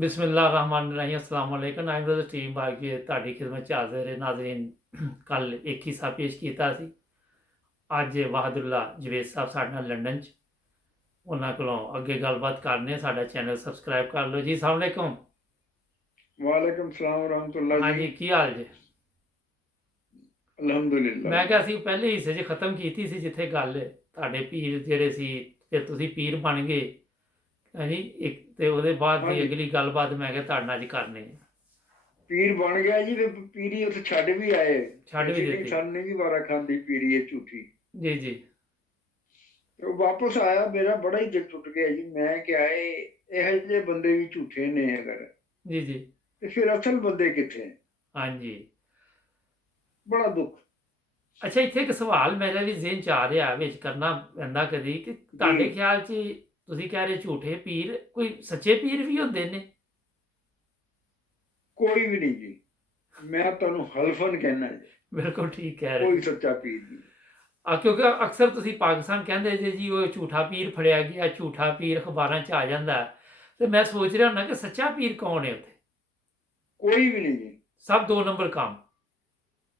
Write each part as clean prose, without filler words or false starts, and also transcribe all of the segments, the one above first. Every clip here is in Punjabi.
बिस्मिल्लाहिर्रहमानिर्रहीम अस्सलाम वालेकुम नाइम ब्रदर टीम भाग्य ਤੁਹਾਡੀ ਖidmat 'ਚ ਹਾਜ਼ਰ ਹੈ ਨਾਜ਼ਰੀਨ ਕੱਲ ਇੱਕ ਹਿੱਸਾ ਪੇਸ਼ ਕੀਤਾ ਸੀ ਅੱਜ ਵਾਹਦੁੱਲਾ ਜਵੇਦ ਸਾਹਿਬ ਸਾਡੇ ਨਾਲ ਲੰਡਨ 'ਚ ਉਹਨਾਂ ਕੋਲੋਂ ਅੱਗੇ ਗੱਲਬਾਤ ਕਰਨੇ ਸਾਡਾ ਚੈਨਲ ਸਬਸਕ੍ਰਾਈਬ ਕਰ ਲਓ ਜੀ ਅਸਲਾਮ ਵਾਲੇकुम वालेकुम सलाम रहमतुल्लाह जी। ਹਾਂਜੀ ਕੀ ਹਾਲ ਜੀ अल्हम्दुलिल्लाह ਮੈਂ जी। ਕਿਹਾ ਸੀ ਪਹਿਲੇ ਹਿੱਸੇ 'ਚ ਖਤਮ ਕੀਤੀ ਸੀ ਜਿੱਥੇ ਗੱਲ ਤੁਹਾਡੇ ਪੀਰ ਜਿਹੜੇ ਸੀ ਫਿਰ ਤੁਸੀਂ ਪੀਰ ਬਣ ਗਏ ਹਾਂਜੀ ਇੱਕ ਤੇ ਉਹਦੇ ਬਾਅਦ हाँ ਦੀ जी, ਅਗਲੀ ਗੱਲਬਾਤ ਮੈਂ ਕਿਹਾ ਤੁਹਾਡੇ ਨਾਲ ਅੱਜ ਕਰਨੀ ਹੈ पीर बन गया जी। फिर पीरी उसे छड़ भी आए। ਛੱਡ ਵੀ ऐसी नहीं ਦਿੱਤੀ सन नहीं भी वारा खांदी पीरी ये झूठी। ਜੀ ਜੀ तो वापस आया, मेरा बड़ा ही दिल टूट गया जी। मैं क्या है, ਇਹੋ ਜਿਹੇ ਬੰਦੇ ਵੀ ਝੂਠੇ ਨੇ ਅਗਰ, ਜੀ ਜੀ ਤੇ ਫਿਰ ਅਸਲ ਬੰਦੇ ਕਿੱਥੇ? ਹਾਂਜੀ ਬੜਾ ਦੁੱਖ ਅੱਛਾ ਇੱਥੇ ਇੱਕ ਸਵਾਲ ਮੇਰੇ ਵੀ ਜ਼ਿਹਨ 'ਚ ਆ ਰਿਹਾ ਵਿੱਚ ਕਰਨਾ ਪੈਂਦਾ ਕਦੀ ਕਿ ਜੀ। ਤੁਹਾਡੇ ਖਿਆਲ 'ਚ ਤੁਸੀਂ ਕਹਿ ਰਹੇ ਝੂਠੇ ਪੀਰ ਕੋਈ ਸੱਚੇ ਪੀਰ ਵੀ ਹੁੰਦੇ ਨੇ ਕੋਈ ਵੀ ਨਹੀਂ ਜੀ, ਮੈਂ ਤੁਹਾਨੂੰ ਹਲਫਨ ਕਹਿਣਾ ਜੀ, ਬਿਲਕੁਲ ਠੀਕ ਕਹਿ ਰਹੇ ਕੋਈ ਸੱਚਾ ਪੀਰ ਨਹੀਂ। ਕਿਉਂਕਿ ਅਕਸਰ ਤੁਸੀਂ ਪਾਕਿਸਤਾਨ ਕਹਿੰਦੇ ਜੇ ਜੀ ਉਹ ਝੂਠਾ ਪੀਰ ਫੜਿਆ ਗਿਆ ਝੂਠਾ ਪੀਰ ਅਖਬਾਰਾਂ 'ਚ ਆ ਜਾਂਦਾ ਹੈ। ਤੇ ਮੈਂ ਸੋਚ ਰਿਹਾ ਹੁੰਦਾ ਕਿ ਸੱਚਾ ਪੀਰ ਕੌਣ ਹੈ ਉੱਥੇ ਕੋਈ ਵੀ ਨਹੀਂ ਜੀ, ਸਭ 2 ਨੰਬਰ ਕੰਮ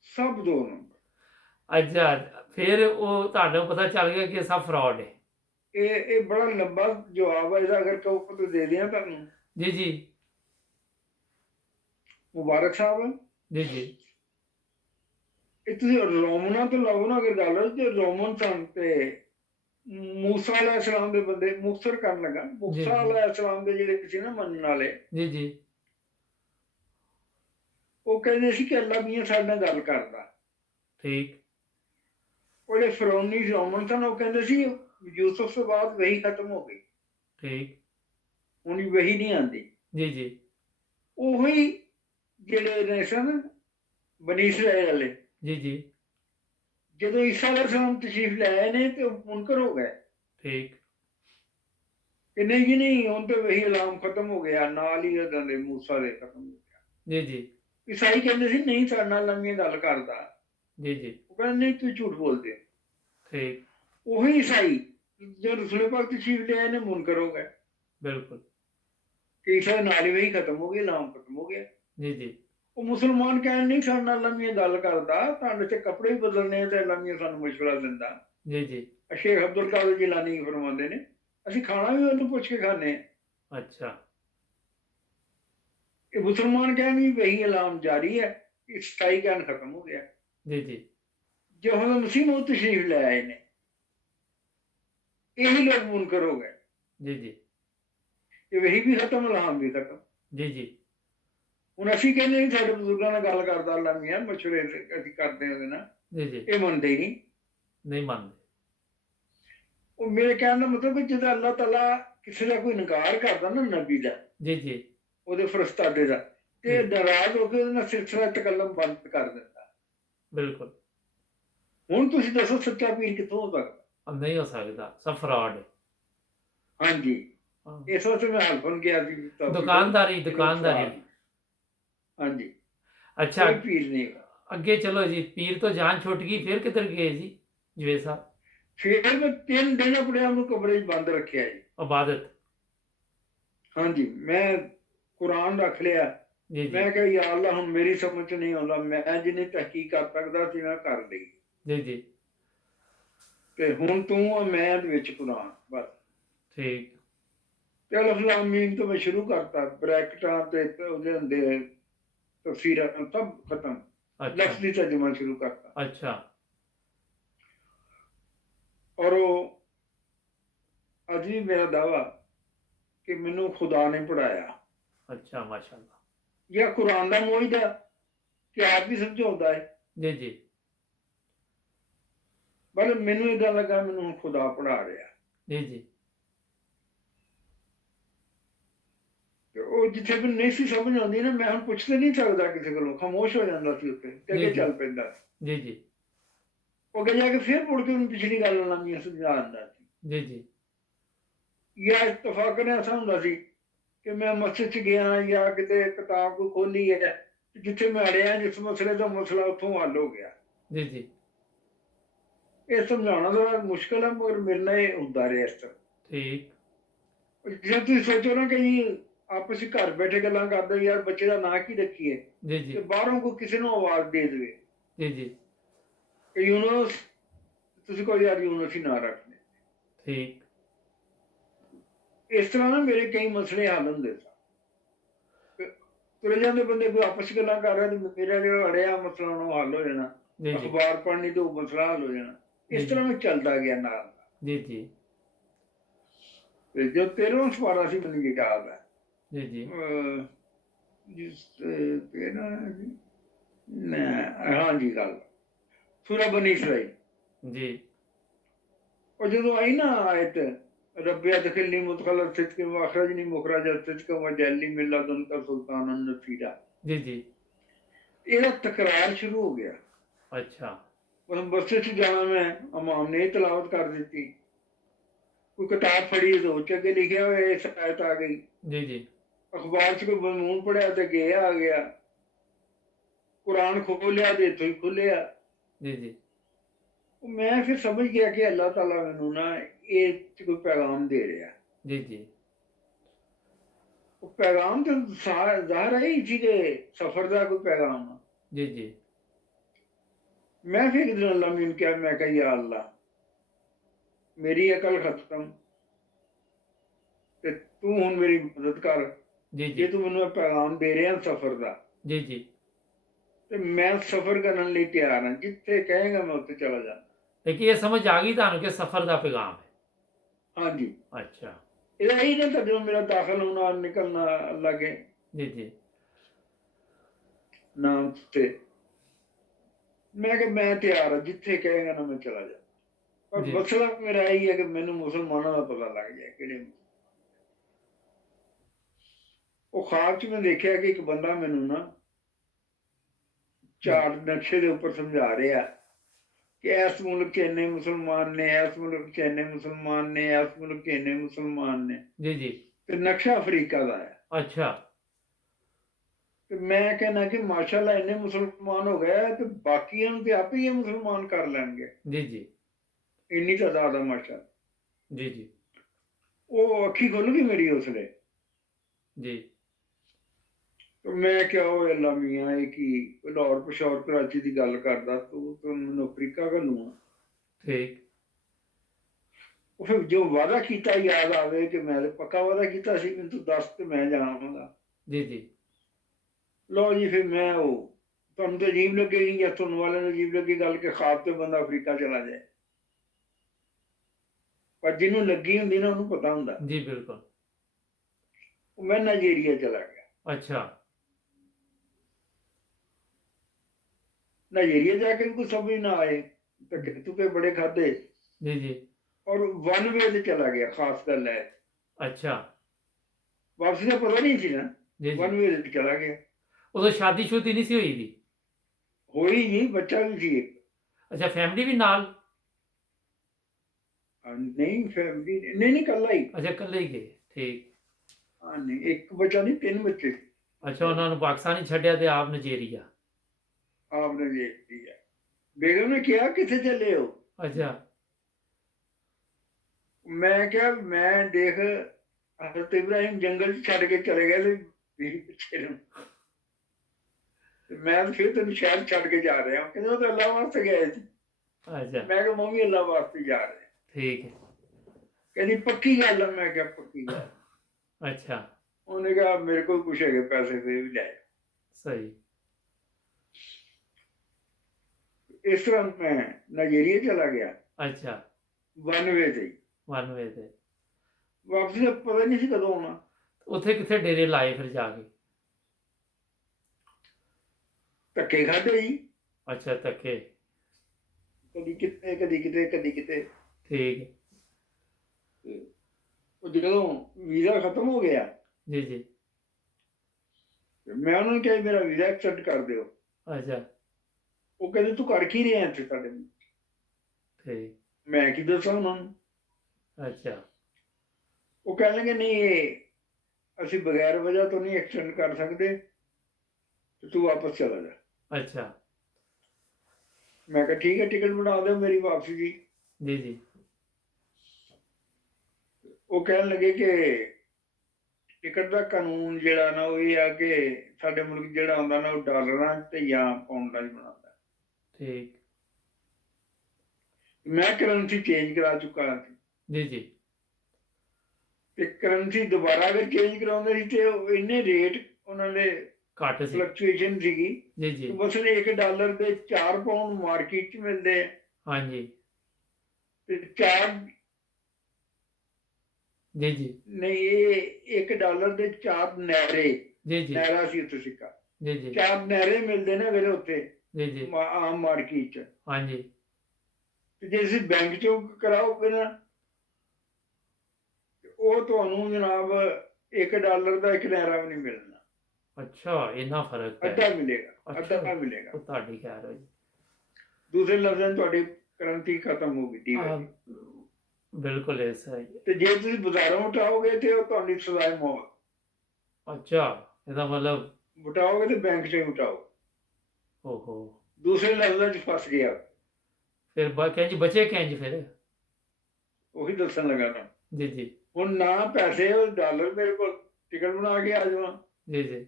ਸਭ ਦੋ ਨੰਬਰ। ਅੱਛਾ ਫਿਰ ਉਹ ਤੁਹਾਨੂੰ ਪਤਾ ਚੱਲ ਗਿਆ ਕਿ ਸਭ ਫਰਾਡ ਹੈ ਇਹ ਬੜਾ ਲੰਬਾ ਜਵਾਬ ਹੈ ਇਹਦਾ, ਅਗਰ ਕਹੋ ਤਾਂ ਦੇ ਦਿਆਂ ਤੁਹਾਨੂੰ। ਜੀ ਜੀ ਮੁਬਾਰਕ ਸਾਹਿਬ, ਜੀ ਜੀ ਇਹ ਤੁਸੀਂ ਰੋਮਨਾਂ ਤੋਂ ਲਓ ਨਾ ਅਗਰ ਗੱਲ ਤੇ ਰੋਮਨ ਸਨ ਤੇ ਮੂਸਾ ਅਲੈਹਿਸਲਾਮ ਦੇ ਬੰਦੇ ਮੁਕਤਸਰ ਕਰਨ ਲੱਗਾ। ਜੀ ਮੂਸਾ ਜੀ ਅਲੈਹਿਸਲਾਮ ਦੇ ਜਿਹੜੇ ਸੀ ਨਾ ਮੰਨਣ ਵਾਲੇ, ਜੀ ਜੀ ਉਹ ਕਹਿੰਦੇ ਸੀ ਕਿ ਅੱਲਾ ਮੀਆਂ ਸਾਡੇ ਨਾਲ ਗੱਲ ਕਰਦਾ। ਠੀਕ ਉਹ ਜਿਹੜੇ ਫਿਰੌਨੀ ਰੋਮਨ ਸਨ ਉਹ ਕਹਿੰਦੇ ਸੀ ਯੂਸਫ ਤੋਂ ਬਾਅਦ ਵਹੀ ਖਤਮ ਹੋ ਗਈ, ਠੀਕ ਹੁਣ ਵਹੀ ਨਹੀਂ ਆਉਂਦੀ। ਜੀ ਜੀ ਉਹੀ ਜਿਹੜੇ ਨੇ ਸਨ ਬਨੀ ਇਸਰਾਇਲ ਵਾਲੇ, ਜੀ ਜੀ ਜਦੋਂ ਈਸਾ ਅਲੈਹਿਸਲਾਮ ਤਸ਼ਰੀਫ ਲੈ ਆਏ ਨੇ ਤੇ ਉਹ ਮੁਨਕਰ ਹੋ ਗਏ ਠੀਕ ਕਿ ਨਹੀਂ ਜੀ ਨਹੀਂ, ਹੁਣ ਤੇ ਵਹੀ ਅਲਾਮ ਖਤਮ ਹੋ ਗਿਆ, ਨਾਲ ਹੀ ਉਹਨਾਂ ਦੇ ਮੂਸਾ ਦੇ ਖਤਮ ਹੋ ਗਿਆ। ਜੀ ਜੀ ਈਸਾਈ ਕਹਿੰਦੇ ਸੀ ਨਹੀਂ ਸਾਡੇ ਨਾਲ ਲੰਮੀ ਗੱਲ ਕਰਦਾ। ਜੀ ਜੀ ਉਹ ਕਹਿੰਦੇ ਨਹੀਂ ਤੁਸੀਂ ਝੂਠ ਬੋਲਦੇ ਹੋ। ਠੀਕ ਉਹੀ ਈਸਾਈ ਜੋ ਰਸੂਲ ਪਾਕ ਤਸ਼ਰੀਫ ਲੈ ਆਏ ਨੇ ਮੁਨਕਰ ਹੋ ਗਏ ਬਿਲकुल ਕਿ ਈਸਾ ਦੇ ਨਾਲ ਹੀ ਵਹੀ ਖਤਮ ਹੋ ਗਈ, ਅਲਾਮ ਖਤਮ ਹੋ ਗਿਆ। जी जी ਉਹ ਮੁਸਲਮਾਨ ਕਹਿਣ ਨਹੀਂ ਸਾਡੇ ਨਾਲ ਲੰਮੀ ਗੱਲ ਕਰਦਾ, ਤੁਹਾਡੇ ਤੇ ਕੱਪੜੇ ਵੀ ਬਦਲਨੇ ਤੇ ਲੰਮੀ ਸਾਨੂੰ ਮੁਸ਼ਕਲਾ ਦਿੰਦਾ। जी जी ਸ਼ੇਖ ਅਬਦੁਲ ਕਾਦਰ ਜਿਲਾਨੀ ਫਰਮਾਉਂਦੇ ਨੇ ਅਸੀਂ ਖਾਣਾ ਵੀ ਉਹਨੂੰ ਪੁੱਛ ਕੇ ਖਾਂਦੇ ਹਾਂ। अच्छा ਇਹ ਮੁਸਲਮਾਨ ਕਹਿਣ ਵੀ ਵਹੀ ਅਲਾਮ ਜਾਰੀ ਹੈ, ਈਸਾਈ ਕਹਿਣ ਖਤਮ ਹੋ ਗਿਆ। जी जी ਜੋ ਹੁਣ ਮਸੀਹ ਨੂੰ ਤਸ਼ਰੀਫ ਲੈ ਆਏ ਨੇ ਇਹੀ ਲੋਕ ਮੁਨਕਰ ਹੋ ਗਏ। जी जी ਇਹ ਵਹੀ ਵੀ ਖਤਮ, ਅਲਾਮ ਵੀ ਖਤਮ। जी जी ਹੁਣ ਅਸੀਂ ਕਹਿੰਦੇ ਵੀ ਸਾਡੇ ਬਜ਼ੁਰਗਾਂ ਨਾਲ ਗੱਲ ਕਰਦਾ ਅੱਲਾ ਮੀਆਂ, ਮਸ਼ਵਰੇ ਅਸੀਂ ਕਰਦੇ ਹਾਂ ਉਹਦੇ ਨਾਲ, जी जी ਇਹ ਮੰਨਦੇ ਹੀ ਨਹੀਂ। नहीं मानते ਉਹ ਮੇਰੇ ਕਹਿਣ ਦਾ ਮਤਲਬ ਕਿ ਜਦੋਂ ਅੱਲਾਹ ਤਾਲਾ ਕਿਸੇ ਦਾ ਕੋਈ ਇਨਕਾਰ ਕਰਦਾ ਨਾ ਨਬੀ ਦਾ, जी जी ਉਹਦੇ ਫਰਿਸ਼ਤਾਦੇ ਦਾ, ਤੇ ਹਮ। ਨਾਰਾਜ਼ ਹੋ ਕੇ ਉਹਦੇ ਨਾਲ ਸਿਲਸਿਲਾ ਤਕੱਲਮ ਬੰਦ ਕਰ ਦਿੰਦਾ। बिल्कुल ਹੁਣ ਤੁਸੀਂ ਦੱਸੋ ਸੱਚਾ ਪੀਰ ਕਿੱਥੋਂ ਹੋ ਸਕਦਾ? अब नहीं हो सकता सब फ्रॉड है ਹਾਂਜੀ, हाँ। ਇਸ ਵਾਸਤੇ ਮੈਂ ਹਲਫਨ ਗਿਆ ਸੀ दुकानदारी दुकानदारी ਹਾਂਜੀ, अच्छा ਕੋਈ ਪੀਰ ਨਹੀਂ ਹੈਗਾ। अगे चलो जी पीर तो जान छुट गई फिर किधर गए जी जवेद साहब ਫਿਰ ਮੈਂ 3 ਦਿਨ ਆਪਣੇ ਆਪ ਨੂੰ ਕਮਰੇ 'ਚ ਬੰਦ ਰੱਖਿਆ ਜੀ। इबादत ਹਾਂਜੀ, ਮੈਂ ਕੁਰਾਨ ਰੱਖ ਲਿਆ। जी जी ਮੈਂ ਕਿਹਾ ਯਾ ਅੱਲਾ ਹੁਣ ਮੇਰੀ ਸਮਝ 'ਚ ਨਹੀਂ ਆਉਂਦਾ, ਮੈਂ ਜਿੰਨੀ ਤਹਿਕੀਕ ਕਰ ਸਕਦਾ ਸੀ ਮੈਂ ਕਰ ਲਈ, जी जी ਤੇ ਹੁਣ ਤੂੰ ਆ ਮੈਂ ਦੇ ਵਿੱਚ ਕੁਰਾਨ ਬਸ। ठीक ਤੇ ਅਲਫ ਲਾਮ ਮੀਮ ਤੋਂ ਮੈਂ ਸ਼ੁਰੂ ਕਰਤਾ, ਬ੍ਰੈਕਟਾਂ ਤੇ ਉਹਦੇ ਹੁੰਦੇ ਤਫਸੀਰਾਂ ਸਭ ਖਤਮ, अच्छा ਲਫ਼ਜ਼ੀ ਤਰਜਮਾ ਸ਼ੁਰੂ ਕਰਤਾ। अच्छा ਔਰ ਉਹ ਅੱਜ ਵੀ ਮੇਰਾ ਦਾਵਾ ਕਿ ਮੈਨੂੰ ਖੁਦਾ ਨੇ ਪੜਾਇਆ अच्छा माशाल्लाह ਜਾਂ ਕੁਰਾਨ ਦਾ ਮੋਇਦਾ ਕਿ ਆਪ ਵੀ ਸਮਝਾਉਂਦਾ ਹੈ, जी जी ਪਰ ਮੈਨੂੰ ਇਦਾਂ ਲੱਗਾ ਮੈਨੂੰ ਹੁਣ ਖੁਦਾ ਪੜਾ ਰਿਹਾ। जी जी ਤੇ ਉਹ ਜਿੱਥੇ ਮੈਨੂੰ ਨਹੀਂ ਸੀ ਸਮਝ ਆਉਂਦੀ ਨਾ, ਮੈਂ ਹੁਣ ਪੁੱਛ ਤੇ ਨਹੀਂ ਸਕਦਾ ਕਿਸੇ ਕੋਲੋਂ, ਖਾਮੋਸ਼ ਹੋ ਜਾਂਦਾ ਸੀ ਉੱਤੇ ਤੇ ਅੱਗੇ ਜੀ, ਜੀ। ਚੱਲ ਪੈਂਦਾ। जी जी ਉਹ ਅੱਗੇ ਜਾ ਕੇ ਫਿਰ ਮੁੜ ਕੇ ਉਹਨੂੰ ਪਿਛਲੀ ਗੱਲ ਲੰਮੀਆਂ ਸਮਝਾ ਦਿੰਦਾ ਸੀ। जी जी ਜਾਂ ਇਤਫਾਕ ਨੇ ਐਸਾ ਹੁੰਦਾ ਸੀ ਕਿ ਮੈਂ ਮਸਜਿਦ 'ਚ ਗਿਆ ਜਾਂ ਕਿਤੇ ਕਿਤਾਬ ਕੋਈ ਖੋਲੀ ਹੈ, ਜਿੱਥੇ ਮੈਂ ਅੜਿਆ ਜਿਸ ਮਸਲੇ ਦਾ ਮਸਲਾ ਉੱਥੋਂ ਹੱਲ ਹੋ ਗਿਆ। जी जी ਇਹ ਸਮਝਾਉਣਾ ਥੋੜਾ ਮੁਸ਼ਕਿਲ ਹੈ, ਮਗਰ ਮੇਰੇ ਨਾਲ ਇਹ ਹੁੰਦਾ ਰਿਹਾ ਇਸ ਤਰ੍ਹਾਂ। ठीक ਜੇ ਤੁਸੀਂ ਸੋਚੋ ਨਾ ਕਿ ਜੀ ਆਪਸ ਵਿੱਚ ਘਰ ਬੈਠੇ ਗੱਲਾਂ ਕਰਦੇ ਯਾਰ ਬੱਚੇ ਦਾ ਨਾਂ ਕੀ ਰੱਖੀਏ, जी ਤੇ जी ਬਾਹਰੋਂ ਕੋਈ ਕਿਸੇ ਨੂੰ ਆਵਾਜ਼ ਦੇ ਦੇਵੇ जी जी ਕਿ ਯੂਨੂਸ ਤੁਸੀਂ ਕੋਈ ਯਾਰ ਯੂਨੂਸ ਹੀ ਨਾ ਰੱਖਦੇ। ठीक ਇਸ ਤਰ੍ਹਾਂ ਨਾ ਮੇਰੇ ਕਈ ਮਸਲੇ ਹੱਲ ਹੁੰਦੇ ਸਨ। ਤੇ ਤੁਰੇ ਜਾਂਦੇ ਬੰਦੇ ਕੋਈ ਆਪਸ ਵਿੱਚ ਗੱਲਾਂ ਕਰ ਰਿਹਾ ਤੇ ਮੇਰਾ ਜਿਹੜਾ ਅੜਿਆ ਮਸਲਾ ਉਹਨੂੰ ਹੱਲ ਹੋ ਜਾਣਾ, जी जी ਅਖਬਾਰ ਪੜ੍ਹਨੀ ਤੇ ਉਹ ਮਸਲਾ ਹੱਲ ਹੋ ਜਾਣਾ। जी ਇਸ जी ਤਰ੍ਹਾਂ ਮੈਂ ਚੱਲਦਾ ਗਿਆ ਨਾਲ। जी जी ਤੇ ਜੋ 13ਵਾਂ ਸਪਾਰਾ ਸੀ ਮੈਨੂੰ ਯਾਦ ਹੈ, जी जी ਜਿਸ ਤੇ ਨਾ ਹਾਂਜੀ ਗੱਲ ਸੂਰਾ ਬਨੀ ਇਸਰਾਈਲ, जी ਉਹ ਜਦੋਂ ਆਈ ਨਾ ਆਇਤ ਰੱਬਿਆ ਦਖਲਨੀ ਮੁਦਖਲ ਸਿਦਕ व अखरजनी मुखरज सिदक वजअलनी मिन लदुनका सुल्ताना नसीरा। जी जी ਇਹਦਾ ਤਕਰਾਰ ਸ਼ੁਰੂ ਹੋ ਗਿਆ। अच्छा ਮਤਲਬ ਬੱਸੇ 'ਚ ਜਾਣਾ, ਮੈਂ ਇਮਾਮ ਨੇ ਤਲਾਵਤ ਕਰ ਦਿੱਤੀ, ਕੋਈ ਕਿਤਾਬ ਫੜੀ ਤੇ ਉਹ 'ਚ ਅੱਗੇ ਲਿਖਿਆ ਹੋਇਆ ਇਸ ਆਇਤ ਆ ਗਈ, जी जी ਅਖਬਾਰ 'ਚ ਕੋਈ ਮਜ਼ਮੂਨ ਪੜਿਆ ਤੇ ਅੱਗੇ ਆ ਗਿਆ, ਕੁਰਾਨ ਖੋਲਿਆ ਤੇ ਇੱਥੋਂ ਹੀ ਖੁੱਲਿਆ। जी जी ਮੈਂ ਫਿਰ ਸਮਝ ਗਿਆ ਕਿ ਅੱਲਾਹ ਤਾਲਾ ਮੈਨੂੰ ਨਾ ਇਹ 'ਚ ਕੋਈ ਪੈਗਾਮ ਦੇ ਰਿਹਾ। जी जी ਉਹ ਪੈਗਾਮ ਤੇ ਜ਼ਾਹਰ ਹੈ ਹੀ ਸੀ ਕਿ ਸਫ਼ਰ ਦਾ ਕੋਈ ਪੈਗਾਮ ਆ। जी जी ਮੈਂ ਫਿਰ ਇੱਕ ਦਿਨ ਅੱਲਾਹ ਮੈਨੂੰ ਕਿਹਾ, ਮੈਂ ਕਿਹਾ ਯਾ ਅੱਲਾਹ ਮੇਰੀ ਅਕਲ ਖਤਮ ਤੇ ਤੂੰ ਹੁਣ ਮੇਰੀ ਮਦਦ ਕਰ। जी ਜੇ जी ਤੂੰ ਮੈਨੂੰ ਇਹ ਪੈਗਾਮ ਦੇ ਰਿਹਾ ਸਫ਼ਰ ਦਾ जी जी ਤੇ ਮੈਂ ਸਫ਼ਰ ਕਰਨ ਲਈ ਤਿਆਰ ਹਾਂ, ਜਿੱਥੇ ਕਹੇਗਾ ਮੈਂ ਉੱਥੇ ਚਲਾ ਜਾਣਾ। लेकिन ये समझ आ गई ਤੁਹਾਨੂੰ ਕਿ ਸਫ਼ਰ ਦਾ ਪੈਗਾਮ ਹੈ। ਹਾਂਜੀ, अच्छा ਇਹਦਾ ਹੀ ਨਾ ਤਾਂ ਜਦੋਂ ਮੇਰਾ ਦਾਖਲ ਹੋਣਾ ਨਿਕਲਣਾ ਅੱਲਾਹ ਕੇ जी जी ਨਾਮ ਤੇ ਮੈਂ ਕਿ ਮੈਂ ਤਿਆਰ ਹਾਂ, ਜਿੱਥੇ ਕਹੇਗਾ ਨਾ ਮੈਂ ਚਲਾ ਜਾਣਾ। ਪਰ ਜੀ। ਮਸਲਾ ਮੇਰਾ ਇਹੀ ਹੈ ਕਿ ਮੈਨੂੰ ਮੁਸਲਮਾਨਾਂ ਦਾ ਪਤਾ ਲੱਗ ਜਾਏ ਕਿਹੜੇ। ਉਹ ख्वाब 'ਚ ਮੈਂ ਦੇਖਿਆ ਕਿ ਇੱਕ ਬੰਦਾ ਮੈਨੂੰ ਨਾ ਚਾਰ ਨਕਸ਼ੇ ਦੇ ਉੱਪਰ ਸਮਝਾ ਰਿਹਾ ਕਿ ਇਸ ਮੁਲਕ 'ਚ ਇੰਨੇ ਮੁਸਲਮਾਨ ਨੇ, ਇਸ ਮੁਲਕ 'ਚ ਇੰਨੇ ਮੁਸਲਮਾਨ ਨੇ, ਇਸ ਮੁਲਕ 'ਚ ਇੰਨੇ ਮੁਸਲਮਾਨ ਨੇ, जी जी ਤੇ ਨਕਸ਼ਾ ਅਫਰੀਕਾ ਦਾ ਹੈ। अच्छा ਤੇ ਮੈਂ ਕਹਿੰਦਾ ਕਿ ਮਾਸ਼ਾਅੱਲਾ ਇੰਨੇ ਮੁਸਲਮਾਨ ਹੋ ਗਏ ਤੇ ਬਾਕੀਆਂ ਨੂੰ ਤੇ ਆਪੇ ਹੀ ਇਹ ਮੁਸਲਮਾਨ ਕਰ ਲੈਣਗੇ, जी जी ਇੰਨੀ ਤਾਦਾਦ ਆ ਮਾਸ਼ਾਅੱਲਾ। जी जी ਉਹ ਅੱਖੀ ਖੁੱਲ ਗਈ ਮੇਰੀ ਉਸਲੇ। जी ਤੇ ਮੈਂ ਕਿਹਾ ਉਹ ਅੱਲਾ ਮੀਆਂ ਇਹ ਕੀ ਲਾਹੌਰ ਪਸ਼ੌਰ ਕਰਾਚੀ ਦੀ ਗੱਲ ਕਰਦਾ, ਤੂੰ ਮੈਨੂੰ ਅਫਰੀਕਾ ਘੱਲੂਗਾ। ठीक ਉਹ ਫਿਰ ਜੋ ਵਾਅਦਾ ਕੀਤਾ ਯਾਦ ਆਵੇ ਕਿ ਮੈਂ ਤੇ ਪੱਕਾ ਵਾਅਦਾ ਕੀਤਾ ਸੀ ਮੈਨੂੰ ਤੂੰ ਦੱਸ ਤੇ ਮੈਂ ਜਾਵਾਂਗਾ। जी जी ਲਓ ਜੀ ਫਿਰ ਮੈਂ ਉਹ ਤੁਹਾਨੂੰ ਤਾਂ ਅਜੀਬ ਲੱਗੇਗੀ ਜਾਂ ਤੁਹਾਨੂੰ ਵਾਲਿਆਂ ਨੂੰ ਅਜੀਬ ਲੱਗੀ ਗੱਲ ਕਿ ख्वाब ਤੇ ਬੰਦਾ ਅਫਰੀਕਾ ਚਲਾ ਜਾਏ, ਪਰ ਜਿਹਨੂੰ ਲੱਗੀ ਹੁੰਦੀ ਨਾ ਉਹਨੂੰ ਪਤਾ ਹੁੰਦਾ। जी बिल्कुल ਉਹ ਮੈਂ ਨਾਈਜੀਰੀਆ ਚਲਾ ਗਿਆ। अच्छा ਨਾਈਜੀਰੀਆ ਜਾ ਕੇ ਵੀ ਕੋਈ ਸਮਝ ਨਾ ਆਏ, ਧੱਕੇ ਧੁੱਕੇ ਬੜੇ ਖਾਦੇ जी जी ਔਰ ਵਨ ਵੇ ਤੇ ਚਲਾ ਗਿਆ। ਖਾਸ ਗੱਲ ਹੈ अच्छा ਵਾਪਸੀ ਦਾ ਪਤਾ ਨਹੀਂ ਸੀ ਨਾ, जी जी ਵਨ ਵੇ ਤੇ ਚਲਾ ਗਿਆ। ਉਦੋਂ ਸ਼ਾਦੀ ਸ਼ੁਦੀ ਨਹੀਂ ਸੀ ਹੋਈ ਦੀ। ਹੋਈ ਨਹੀਂ, ਬੱਚਾ ਵੀ ਸੀ ਇੱਕ। ਅੱਛਾ ਫੈਮਿਲੀ ਵੀ ਨਾਲ। ਨਹੀਂ ਫੈਮਿਲੀ ਨਹੀਂ ਇਕੱਲਾ ਹੀ। ਅੱਛਾ ਇਕੱਲੇ ਹੀ ਗਏ ਠੀਕ। ਹਾਂ ਨਹੀਂ, ਇੱਕ ਬੱਚਾ ਨਹੀਂ, ਤਿੰਨ ਬੱਚੇ। ਅੱਛਾ ਉਹਨਾਂ ਨੂੰ ਪਾਕਿਸਤਾਨ ਹੀ ਛੱਡਿਆ ਤੇ ਆਪ ਨਾਈਜੀਰੀਆ। ਆਪਨੇ ਦੇਖ ਲਿਆ। ਬੇਗਮ ਨੇ ਕਿਹਾ ਕਿੱਥੇ ਚੱਲੇ ਹੋ? ਅੱਛਾ ਮੈਂ ਕਿਹਾ ਮੈਂ ਦੇਖ ਹਜ਼ਰਤ ਇਬਰਾਹਿਮ ਜੰਗਲ 'ਚ ਛੱਡ ਕੇ ਚਲੇ ਗਏ ਤੇ ਬੀਵੀ ਪਿੱਛੇ ਨੂੰ, ਤੇ ਮੈਂ ਫਿਰ ਤੈਨੂੰ ਸ਼ਹਿਰ ਛੱਡ ਕੇ ਜਾ ਰਿਹਾ। ਕਹਿੰਦੇ ਉਹ ਤਾਂ ਅੱਲਾਹ ਵਾਸਤੇ ਗਏ ਸੀ। ਅੱਛਾ ਮੈਂ ਕਿਹਾ ਮੰਮੀ ਅੱਲਾਹ ਵਾਸਤੇ ਜਾ ਰਹੇ। ਠੀਕ ਹੈ ਕਹਿੰਦੀ ਪੱਕੀ ਗੱਲ ਹੈ। ਮੈਂ ਕਿਹਾ ਪੱਕੀ ਗੱਲ। ਅੱਛਾ ਉਹਨੇ ਕਿਹਾ ਮੇਰੇ ਕੋਲ ਕੁਛ ਹੈਗੇ ਪੈਸੇ ਫਿਰ ਵੀ ਲੈ ਜਾ। ਸਹੀ ਇਸ ਤਰ੍ਹਾਂ ਮੈਂ ਨਾਈਜੀਰੀਆ ਚਲਾ ਗਿਆ ਅੱਛਾ ਵਨ ਵੇ ਤੇ। ਵਨ ਵੇ ਤੇ ਵਾਪਸੀ ਦਾ ਪਤਾ ਨਹੀਂ ਸੀ ਕਦੋਂ ਆਉਣਾ। ਉੱਥੇ ਕਿੱਥੇ ਡੇਰੇ ਲਾਏ ਫਿਰ ਜਾ ਕੇ? ਧੱਕੇ ਖਾਦੇ ਜੀ, ਅੱਛਾ ਧੱਕੇ ਕਦੀ ਕਿਤੇ ਕਦੀ ਕਿਤੇ ਕਦੀ ਕਿਤੇ। ਠੀਕ ਹੈ ਉਹ ਜਦੋਂ ਵੀਜ਼ਾ ਖਤਮ ਹੋ ਗਿਆ ਜੀ ਜੀ ਤੇ ਮੈਂ ਉਹਨਾਂ ਨੂੰ ਕਿਹਾ ਮੇਰਾ ਵੀਜ਼ਾ ਐਕਸੈਪਟ ਕਰ ਦਿਓ। ਅੱਛਾ ਉਹ ਕਹਿੰਦੇ ਤੂੰ ਕਰ ਕੀ ਰਿਹਾ ਇੱਥੇ ਸਾਡੇ ਨੂੰ? ਠੀਕ ਮੈਂ ਕੀ ਦੱਸਾਂ ਉਹਨਾਂ ਨੂੰ। ਅੱਛਾ ਉਹ ਕਹਿ ਲਗੇ ਨਹੀਂ ਇਹ ਅਸੀਂ ਬਗੈਰ ਵਜ੍ਹਾ ਤੋਂ ਨਹੀਂ ਐਕਸਟੈਂਡ ਕਰ ਸਕਦੇ ਤੇ ਤੂੰ ਵਾਪਸ ਚਲਾ ਜਾ। ਅੱਛਾ ਮੈਂ ਕਿਹਾ ਠੀਕ ਹੈ ਟਿਕਟ ਬਣਾ ਦਿਓ ਮੇਰੀ ਵਾਪਸੀ ਦੀ। ਜੀ ਜੀ ਉਹ ਕਹਿਣ ਲੱਗੇ ਕਿ ਟਿਕਟ ਦਾ ਕਾਨੂੰਨ ਜਿਹੜਾ ਨਾ ਉਹ ਇਹ ਆ ਕਿ ਸਾਡੇ ਮੁਲਕ ਜਿਹੜਾ ਆਉਂਦਾ ਨਾ ਉਹ ਡਾਲਰਾਂ 'ਚ ਤੇ ਜਾਂ ਪਾਉਂਡਾਂ 'ਚ ਬਣਾਉਂਦਾ। ਠੀਕ। ਮੈਂ ਕਰੰਸੀ ਚੇਂਜ ਕਰਾ ਚੁੱਕਾ ਹਾਂ ਜੀ ਜੀ। ਤੇ ਕਰੰਸੀ ਦੁਬਾਰਾ ਅਗਰ ਚੇਂਜ ਕਰਾਉਂਦੇ ਸੀ ਤੇ ਉਹ ਇੰਨੇ ਰੇਟ ਉਹਨਾਂ ਦੇ ਘੱਟ ਸੀ। ਫਲਕਚੁਏਸ਼ਨ ਸੀਗੀ ਜੀ ਕਿ ਜੀ। ਮਸਲ $1 ਦੇ 4 ਪਾਉਂਡ ਮਾਰਕੀਟ 'ਚ ਮਿਲਦੇ ਆ ਹਾਂਜੀ। ਤੇ 4 ਜੀ ਜੀ। ਨਹੀਂ, ਇਹ $1 ਦੇ 4 ਨੈਰੇ, ਜੀ ਜੀ। ਨੈਰਾ ਸੀ ਉੱਥੇ ਸਿੱਕਾ, ਜੀ ਜੀ। 4 ਨੈਰੇ ਮਿਲਦੇ ਨੇ ਮੇਰੇ ਉੱਤੇ ਜੀ ਜੀ। ਆਮ ਮਾਰਕੀਟ 'ਚ। ਹਾਂਜੀ। ਤੇ ਜੇ ਤੁਸੀਂ ਬੈਂਕ 'ਚੋਂ ਕਰਾਓਗੇ ਨਾ ਤੇ ਉਹ ਤੁਹਾਨੂੰ ਜਨਾਬ $1 ਦਾ 1 ਨੈਰਾ ਵੀ ਨਹੀਂ ਮਿਲਣਾ, ਅੱਛਾ, ਇੰਨਾ ਫਰਕ ਹੈ। ਅੱਧਾ ਮਿਲੇਗਾ, ਅੱਛਾ, ਅੱਧਾ ਮਿਲੇਗਾ। ਉਹ ਤੁਹਾਡੀ ਖੈਰ ਹੋਈ। ਦੂਸਰੇ ਲਫ਼ਜ਼ਾਂ 'ਚ ਤੁਹਾਡੀ ਕਰੰਸੀ ਖਤਮ ਹੋ ਗਈ ਆਹ, ਦੀ। ਬਿਲਕੁਲ ਐਸਾ ਹੀ ਹੈ। ਤੇ ਜੇ ਤੁਸੀਂ ਬਾਜ਼ਾਰੋਂ ਉਠਾਓਗੇ ਤੇ ਉਹ ਤੁਹਾਡੀ ਸਜ਼ਾਏ ਮੌਤ। ਅੱਛਾ, ਇਹਦਾ ਮਤਲਬ ਉਠਾਓਗੇ ਤੇ ਬੈਂਕ 'ਚੋਂ ਹੀ ਉਠਾਓ। ਓਹੋ, ਦੂਸਰੇ ਲਫ਼ਜ਼ਾਂ 'ਚ ਫਸ ਗਿਆ। ਫਿਰ ਕਿੰਜ ਬਚੇ, ਕਿੰਜ ਫਿਰ? ਉਹੀ ਦੱਸਣ ਲੱਗਾ ਨਾ। ਜੀ ਜੀ। ਹੁਣ ਨਾ ਪੈਸੇ ਉਹ ਡਾਲਰ ਮੇਰੇ ਕੋਲ ਟਿਕਟ ਬਣਾ ਕੇ ਆ ਜਾਵਾਂ ਜੀ ਜੀ।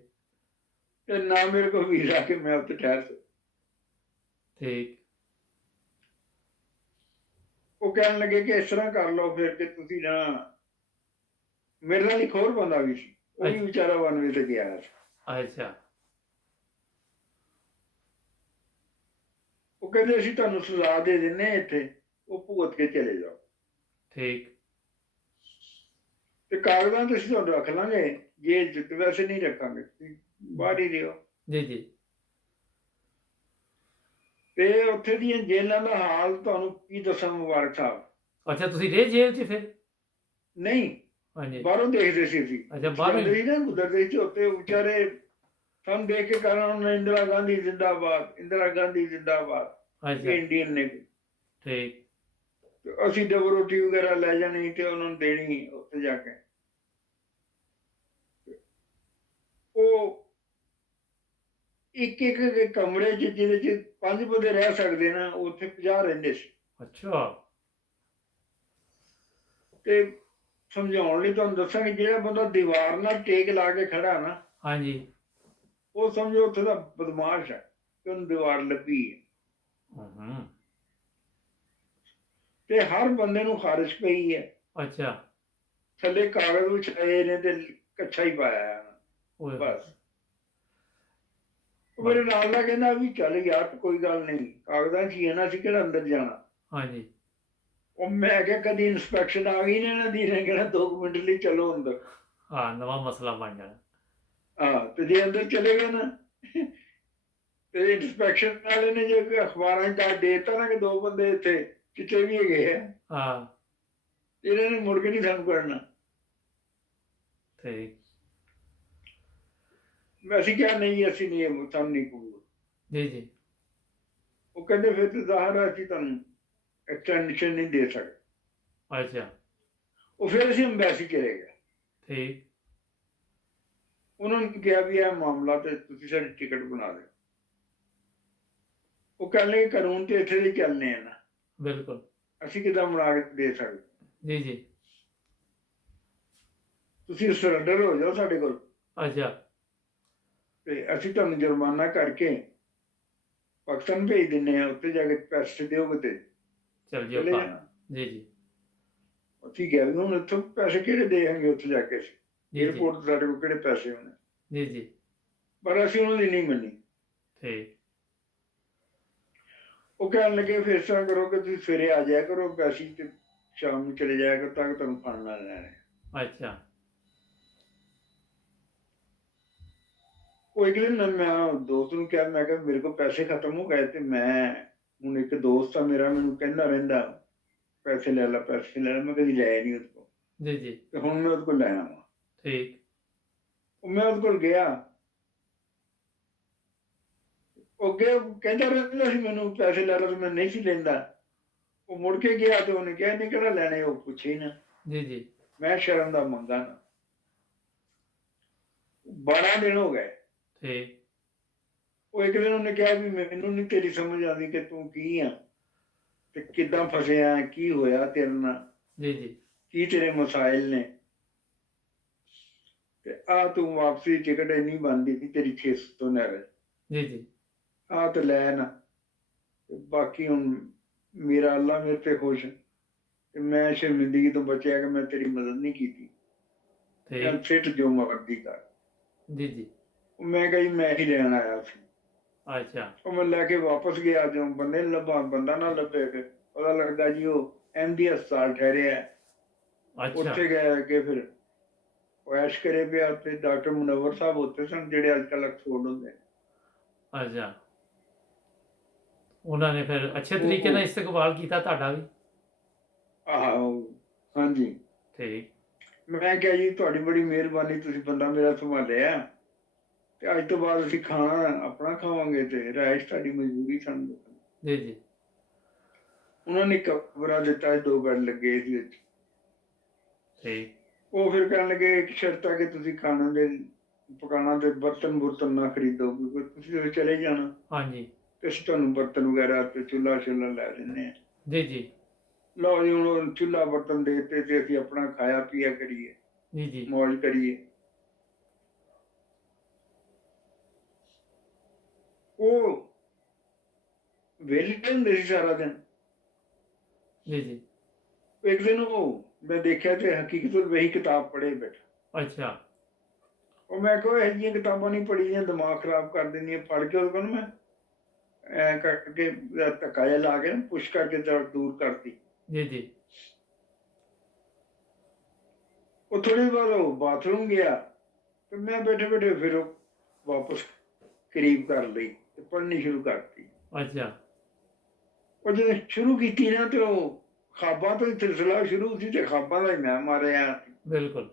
ਤੇ ਨਾ ਮੇਰੇ ਕੋਲ ਵੀਜ਼ਾ ਕਿ ਮੈਂ ਉੱਥੇ ਠਹਿਰ ਸਕਾਂ। ਠੀਕ। ਉਹ ਕਹਿਣ ਲੱਗੇ ਕਿ ਇਸ ਤਰ੍ਹਾਂ ਕਰ ਲਓ ਫਿਰ ਕਿ ਤੁਸੀਂ ਨਾ, ਮੇਰੇ ਨਾਲ ਇੱਕ ਹੋਰ ਬੰਦਾ ਵੀ ਸੀ, ਉਹ ਵੀ ਅੱਛਾ। ਵਿਚਾਰਾ ਵਨ ਵੇ ਤੇ ਗਿਆ ਸੀ। ਅੱਛਾ। ਉਹ ਕਹਿੰਦੇ ਅਸੀਂ ਤੁਹਾਨੂੰ ਸਜ਼ਾ ਦੇ ਦਿੰਦੇ ਹਾਂ ਇੱਥੇ, ਉਹ ਭੁਗਤ ਕੇ ਚਲੇ ਜਾਓ ਠੀਕ। ਤੇ ਕਾਗਜ਼ਾਂ ਤੇ ਅਸੀਂ ਤੁਹਾਨੂੰ ਰੱਖ ਲਾਂਗੇ, ਜੇਲ੍ਹ 'ਚ ਤੇ ਵੈਸੇ ਨਹੀਂ ਰੱਖਾਂਗੇ, ਤੁਸੀਂ ਬਾਹਰ ਹੀ ਰਹੋ। ਜੀ ਜੀ। ਤੇ ਉੱਥੇ ਦੀਆਂ ਜੇਲ੍ਹਾਂ ਦਾ ਹਾਲ ਤੁਹਾਨੂੰ ਕੀ ਦੱਸਾਂ ਮੁਬਾਰਕ ਸਾਹਿਬ। ਅੱਛਾ, ਤੁਸੀਂ ਰਹੇ ਜੇਲ੍ਹ 'ਚ ਫਿਰ? ਨਹੀਂ, ਹਾਂਜੀ। ਬਾਹਰੋਂ ਦੇਖਦੇ ਸੀ ਅਸੀਂ, ਅੱਛਾ, ਬਾਹਰੋਂ ਜਾਂਦੇ ਹੀ? ਸੀ ਨਾ ਗੁਜ਼ਰਦੇ ਸੀ ਉੱਥੇ ਵਿਚਾਰੇ ਸਾਨੂੰ ਦੇਖ ਕੇ ਕਹਿਣਾ ਉਹਨੇ ਇੰਦਰਾ ਗਾਂਧੀ ਜ਼ਿੰਦਾਬਾਦ, ਇੰਦਰਾ ਗਾਂਧੀ ਜ਼ਿੰਦਾਬਾਦ, ਅੱਛਾ। ਇੰਡੀਅਨ ਨੇ। ਠੀਕ। ਤੇ ਅਸੀਂ ਡਬਲ ਰੋਟੀ ਵਗੈਰਾ ਲੈ ਜਾਣੀ ਤੇ ਉਹਨਾਂ ਨੂੰ ਦੇਣੀ ਉੱਥੇ ਜਾ ਕੇ। ਉਹ ਇੱਕ ਇੱਕ ਕਮਰੇ 'ਚ ਜਿਹਦੇ 'ਚ 5 ਬੰਦੇ ਰਹਿ ਸਕਦੇ ਨਾ, ਉੱਥੇ 50 ਰਹਿੰਦੇ ਸੀ। ਅੱਛਾ। ਤੇ ਸਮਝਾਉਣ ਲਈ ਤੁਹਾਨੂੰ ਦੱਸਾਂਗੇ, ਜਿਹੜਾ ਬੰਦਾ ਦੀਵਾਰ ਨਾਲ ਟੇਕ ਲਾ ਕੇ ਖੜਾ ਨਾ, ਹਾਂਜੀ। ਉਹ ਸਮਝੋ ਉੱਥੇ ਦਾ ਬਦਮਾਸ਼ ਹੈ ਕਿ ਉਹਨੂੰ ਦੀਵਾਰ ਲੱਭੀ ਹੈ। ਹੂੰ। ਤੇ ਹਰ ਬੰਦੇ ਨੂੰ ਖਾਰਿਸ਼ ਪਈ ਹੈ, ਅੱਛਾ। ਥੱਲੇ ਕਾਗਜ਼ ਵਿਛਾਏ ਨੇ ਤੇ ਕੱਛਾ ਹੀ ਪਾਇਆ ਹੈ ਓਏ ਹੋਏ। ਬਸ। ਉਹ ਮੇਰੇ ਨਾਲ ਦਾ ਕਹਿੰਦਾ ਵੀ ਚੱਲ ਯਾਰ ਕੋਈ ਗੱਲ ਨਹੀਂ, ਕਾਗਜ਼ਾਂ 'ਚ ਹੀ ਹੈ ਨਾ, ਅਸੀਂ ਕਿਹੜਾ ਅੰਦਰ ਜਾਣਾ। ਹਾਂਜੀ। ਉਹ ਮੈਂ ਕਿਹਾ ਕਦੀ ਇਨਸਪੈਕਸ਼ਨ ਆ ਗਈ ਨਾ ਇਹਨਾਂ ਦੀ, ਨੇ ਕਹਿਣਾ 2 ਮਿੰਟ ਲਈ ਚਲੋ ਅੰਦਰ। ਹਾਂ, ਨਵਾਂ ਮਸਲਾ ਬਣ ਜਾਣਾ। ਹਾਂ, ਤੇ ਜੇ ਅੰਦਰ ਚਲੇ ਗਏ ਨਾ ਤੇ ਇਨਸਪੈਕਸ਼ਨ ਵਾਲੇ ਨੇ ਜੇ ਕੋਈ ਅਖਬਾਰਾਂ 'ਚ ਦੇ ਦਿੱਤਾ ਨਾ ਕਿ 2 ਬੰਦੇ ਇੱਥੇ ਕਿਤੇ ਵੀ ਹੈਗੇ ਆ, ਹਾਂ। ਇਹਨਾਂ ਨੇ ਮੁੜ ਕੇ ਨਹੀਂ ਸਾਨੂੰ ਕਰਨਾ। ਠੀਕ। ਅਸੀਂ ਕਿਹਾ ਨਹੀਂ, ਅਸੀਂ ਨਹੀਂ, ਸਾਨੂੰ ਨਹੀਂ ਕਬੂਲ। ਜੀ ਜੀ। ਉਹ ਕਹਿੰਦੇ ਫਿਰ ਤਾਂ ਜ਼ਾਹਰ ਹੈ ਅਸੀਂ ਤੁਹਾਨੂੰ ਐਕਸਟੈਂਸ਼ਨ ਨਹੀਂ ਦੇ ਸਕਦੇ। ਅੱਛਾ। ਉਹ ਫਿਰ ਅਸੀਂ ਅੰਬੈਸੀ ਚਲੇ ਗਏ। ਠੀਕ। ਉਹਨਾਂ ਨੇ ਕਿਹਾ ਵੀ ਇਹ ਮਾਮਲਾ ਤੇ ਤੁਸੀਂ ਸਾਡੀ ਟਿਕਟ ਬਣਾ ਦਿਓ। ਉਹ ਕਹਿੰਦੇ ਕਾਨੂੰਨ ਤੇ ਇੱਥੇ ਦੇ ਚੱਲਣੇ ਆ ਨਾ, ਬਿਲਕੁਲ। ਅਸੀਂ ਕਿੱਦਾਂ ਬਣਾ ਕੇ ਦੇ ਸਕਦੇ। ਜੀ ਜੀ। ਤੁਸੀਂ ਸਰੈਂਡਰ ਹੋ ਜਾਓ ਸਾਡੇ ਕੋਲ ਅੱਛਾ। ਤੇ ਅਸੀਂ ਤੁਹਾਨੂੰ ਜੁਰਮਾਨਾ ਕਰਕੇ ਪਾਕਿਸਤਾਨ ਭੇਜ ਦਿੰਦੇ ਹਾਂ, ਉੱਥੇ ਜਾ ਕੇ ਪੈਸੇ ਦਿਓਗੇ ਤੇ ਚਲ ਜਿਓ ਚਲੇ ਘਰ। ਜਾਣਾ। ਜੀ ਜੀ। ਅਸੀਂ ਕਿਹਾ ਵੀ ਹੁਣ ਇੱਥੋਂ ਪੈਸੇ ਕਿਹੜੇ ਦੇਣਗੇ ਉੱਥੇ ਜਾ ਕੇ, ਅਸੀਂ ਜੀ ਜੀ। ਏਅਰਪੋਰਟ ਤੇ ਸਾਡੇ ਕੋਲ ਕਿਹੜੇ ਪੈਸੇ ਹੋਣੇ। ਜੀ ਜੀ। ਪਰ ਅਸੀਂ ਉਹਨਾਂ ਦੀ ਨਹੀਂ ਮੰਨੀ। ਠੀਕ। ਉਹ ਕਹਿਣ ਲੱਗੇ ਫਿਰ ਇਸ ਤਰ੍ਹਾਂ ਕਰੋ ਕਿ ਤੁਸੀਂ ਸਵੇਰੇ ਆ ਜਾਇਆ ਕਰੋ, ਅਸੀਂ ਤੇ ਸ਼ਾਮ ਨੂੰ ਚਲੇ ਜਾਇਆ ਕਰੋ ਤਾਂ ਕਿ ਤੁਹਾਨੂੰ ਫੜ ਨਾ ਲੈਣੇ। ਅੱਛਾ। ਉਹ ਇੱਕ ਦਿਨ ਮੈਂ ਦੋਸਤ ਨੂੰ ਕਿਹਾ, ਮੈਂ ਕਿਹਾ ਮੇਰੇ ਕੋਲ ਪੈਸੇ ਖਤਮ ਹੋ ਗਏ ਤੇ ਮੈਂ ਹੁਣ ਇੱਕ ਦੋਸਤ ਆ ਮੇਰਾ ਮੈਨੂੰ ਕਹਿੰਦਾ ਰਹਿੰਦਾ ਪੈਸੇ ਲੈ ਲਾ, ਪੈਸੇ ਲੈ ਲਾ, ਮੈਂ ਕਦੀ ਲਿਆ ਨਹੀਂ ਉਹਦੇ ਕੋਲ, ਜੀ ਜੀ। ਤੇ ਹੁਣ ਮੈਂ ਉਹਦੇ ਕੋਲ ਲੈ ਆਵਾਂ। ਠੀਕ। ਉਹ ਮੈਂ ਉਹਦੇ ਕੋਲ ਗਿਆ, ਉਹ ਅੱਗੇ ਕਹਿੰਦਾ ਰਹਿੰਦਾ ਸੀ ਮੈਨੂੰ ਪੈਸੇ ਲੈ ਲਾ, ਤੇ ਮੈਂ ਨਹੀਂ ਸੀ ਲੈਂਦਾ। ਉਹ ਮੁੜ ਕੇ ਗਿਆ ਤੇ ਉਹਨੇ ਕਿਹਾ ਨਹੀਂ ਕਿਹੜਾ ਲੈਣੇ, ਉਹ ਪੁੱਛੇ ਨਾ। ਜੀ ਜੀ। ਮੈਂ ਸ਼ਰਮ ਦਾ ਮੰਗਾ ਨਾ। 12 ਦਿਨ ਹੋ ਗਏ। ਠੀਕ। ਉਹ ਇੱਕ ਦਿਨ ਉਹਨੇ ਕਿਹਾ ਵੀ ਮੈਨੂੰ ਨਹੀਂ ਤੇਰੀ ਸਮਝ ਆਉਂਦੀ ਕਿ ਤੂੰ ਕੀ ਆ ਤੇ ਕਿੱਦਾਂ ਫਸਿਆ, ਕੀ ਹੋਇਆ ਤੇਰੇ ਨਾਲ, ਜੀ ਜੀ। ਕੀ ਤੇਰੇ ਮਸਾਇਲ ਨੇ। ਤੇ ਆ ਤੂੰ ਵਾਪਸੀ ਟਿਕਟ ਇੰਨੀ ਬਣਦੀ ਸੀ ਤੇਰੀ 600 ਨਾira, ਜੀ ਜੀ ਆ ਤੇ ਲੈ ਨਾ। ਤੇ ਬਾਕੀ ਹੁਣ ਮੇਰਾ ਅੱਲਾ ਮੇਰੇ ਤੇ ਖੁਸ਼ ਤੇ ਮੈਂ ਸ਼ਰਮਿੰਦਗੀ ਤੋਂ ਬਚਿਆ ਕਿ ਮੈਂ ਤੇਰੀ ਮਦਦ ਨਹੀਂ ਕੀਤੀ। ਚੱਲ ਠੀਕ ਸਿੱਟ ਜੋ ਮਰਜ਼ੀ ਕਰ। ਜੀ ਜੀ ਉਹ ਮੈਂ ਕਿਹਾ ਜੀ ਮੈਂ ਹੀ ਲੈਣ ਆਇਆ ਸੀ। ਅੱਛਾ ਉਹ ਮੈਂ ਲੈ ਕੇ ਵਾਪਸ ਗਿਆ, ਜਦੋਂ ਬੰਦੇ ਨੂੰ ਲੱਭਾ ਬੰਦਾ ਨਾ ਲੱਭੇ, ਫਿਰ ਪਤਾ ਲੱਗਾ ਜੀ ਉਹ MD ਹਸਪਤਾਲ ਠਹਿਰਿਆ ਹੈ। ਅੱਛਾ ਉੱਥੇ ਗਿਆ ਕਿ ਫਿਰ ਉਹ ਐਸ਼ ਕਰੇ ਪਿਆ। ਉੱਥੇ ਡਾਕਟਰ ਮੁਨੱਵਰ ਸਾਹਿਬ ਉੱਥੇ ਸਨ ਜਿਹੜੇ ਅੱਜ ਕੱਲ੍ਹ ਅਕਸਫੋਰਡ ਹੁੰਦੇ ਨੇ। ਅੱਛਾ ਉਹਨਾਂ ਨੇ ਫਿਰ ਅੱਛੇ ਤਰੀਕੇ ਉਹ ਨਾਲ ਇਸਤਕਬਾਲ ਕੀਤਾ ਤੁਹਾਡਾ ਵੀ। ਆਹੋ ਹਾਂਜੀ। ਠੀਕ ਮੈਂ ਕਿਹਾ ਜੀ ਤੁਹਾਡੀ ਬੜੀ ਮਿਹਰਬਾਨੀ, ਤੁਸੀਂ ਬੰਦਾ ਮੇਰਾ ਸੰਭਾਲਿਆ ਤੇ ਅੱਜ ਤੋਂ ਬਾਅਦ ਅਸੀਂ ਖਾਣਾ ਆਪਣਾ ਖਾਵਾਂਗੇ ਤੇ ਰਿਹਾਇਸ਼ ਤੁਹਾਡੀ ਮਜਬੂਰੀ ਸਾਨੂੰ। ਜੀ ਜੀ ਉਹਨਾਂ ਨੇ ਕਮਰਾ ਦਿੱਤਾ, 2 ਬੈੱਡ ਲੱਗੇ ਸੀ ਵਿੱਚ। ਠੀਕ ਉਹ ਫਿਰ ਕਹਿਣ ਲੱਗੇ ਇੱਕ ਸ਼ਰਤ ਆ ਕਿ ਤੁਸੀਂ ਖਾਣਾ ਦੇ ਪਕਾਉਣਾ ਤੇ ਬਰਤਨ ਨਾ ਖਰੀਦੋ, ਕਿਉਂਕਿ ਤੁਸੀਂ ਜਦੋਂ ਚਲੇ ਜਾਣਾ ਹਾਂਜੀ ਤੇ ਅਸੀਂ ਤੁਹਾਨੂੰ ਬਰਤਨ ਵਗੈਰਾ ਤੇ ਚੁੱਲ੍ਹਾ ਲੈ ਦਿੰਦੇ ਹਾਂ। ਜੀ ਜੀ ਲਓ ਜੀ, ਹੁਣ ਚੁੱਲ੍ਹਾ ਬਰਤਨ ਦੇ ਦਿੱਤੇ ਤੇ ਅਸੀਂ ਆਪਣਾ ਖਾਇਆ ਪੀਆ ਕਰੀਏ, ਜੀ ਜੀ ਮੌਜ ਕਰੀਏ। ਉਹ ਵਿਹਲੇ ਹੁੰਦੇ ਸੀ ਸਾਰਾ ਦਿਨ। ਜੀ ਜੀ ਇੱਕ ਦਿਨ ਉਹ ਮੈਂ ਦੇਖਿਆ ਤੇ ਹਕੀਕਤੁਲ ਵਹੀ ਕਿਤਾਬ ਪੜ੍ਹੇ ਬੈਠਾ। ਅੱਛਾ ਉਹ ਮੈਂ ਕਿਹਾ ਇਹੋ ਜਿਹੀਆਂ ਕਿਤਾਬਾਂ ਨਹੀਂ ਪੜ੍ਹੀਆਂ, ਦਿਮਾਗ ਖਰਾਬ ਕਰ ਦਿੰਦੀਆਂ। ਪੜ੍ਹ ਕੇ ਉਹਦੇ ਕੋਲ ਮੈਂ ਐਂ ਕਰਕੇ ਧੱਕਾ ਜਿਹਾ ਲਾ ਕੇ ਪੁਸ਼ ਕਰਕੇ ਦੂਰ ਕਰਤੀ। ਜੀ ਜੀ ਉਹ ਥੋੜੀ ਬਾਅਦ ਉਹ ਬਾਥਰੂਮ ਗਿਆ ਤੇ ਮੈਂ ਬੈਠੇ ਬੈਠੇ ਫਿਰ ਉਹ ਵਾਪਸ ਕਰੀਬ ਕਰ ਲਈ ਤੇ ਪੜ੍ਹਨੀ ਸ਼ੁਰੂ ਕਰਤੀ। ਅੱਛਾ ਉਹ ਜਦੋਂ ਸ਼ੁਰੂ ਕੀਤੀ ਨਾ ਤੇ ਉਹ ਖਾਬਾਂ ਤੋਂ ਹੀ ਸਿਲਸਿਲਾ ਸ਼ੁਰੂ ਸੀ ਤੇ ਖਾਬਾਂ ਦਾ ਹੀ ਮੈਂ ਮਾਰਿਆ। ਬਿਲਕੁਲ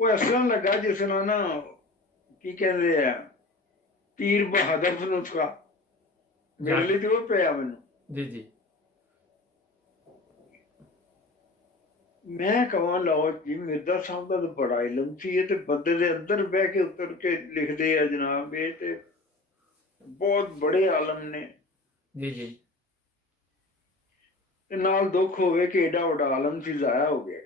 ਉਹ ਇਸ ਤਰ੍ਹਾਂ ਲੱਗਾ ਜਿਸ ਤਰ੍ਹਾਂ ਨਾ ਕੀ ਕਹਿੰਦੇ ਆ, ਤੀਰ ਬਹਾਦਰ ਨੁਸਖਾ ਮੇਰੇ ਲਈ ਤੇ ਉਹ ਪਿਆ ਮੈਨੂੰ। ਜੀ ਜੀ ਮੈਂ ਕਹਾਂ ਲਓ ਜੀ, ਮਿਰਜ਼ਾ ਸਾਹਿਬ ਦਾ ਤਾਂ ਬੜਾ ਇਲਮ ਸੀ। ਇਹ ਤੇ ਬੰਦੇ ਦੇ ਅੰਦਰ ਬਹਿ ਕੇ ਉਤਰ ਕੇ ਲਿਖਦੇ ਆ ਜਨਾਬ, ਇਹ ਤੇ ਬਹੁਤ ਬੜੇ ਆਲਮ ਨੇ। ਜੀ ਜੀ ਤੇ ਨਾਲ ਦੁੱਖ ਹੋਵੇ ਕਿ ਏਡਾ ਵੱਡਾ ਆਲਮ ਸੀ ਜ਼ਾਇਆ ਹੋ ਗਿਆ।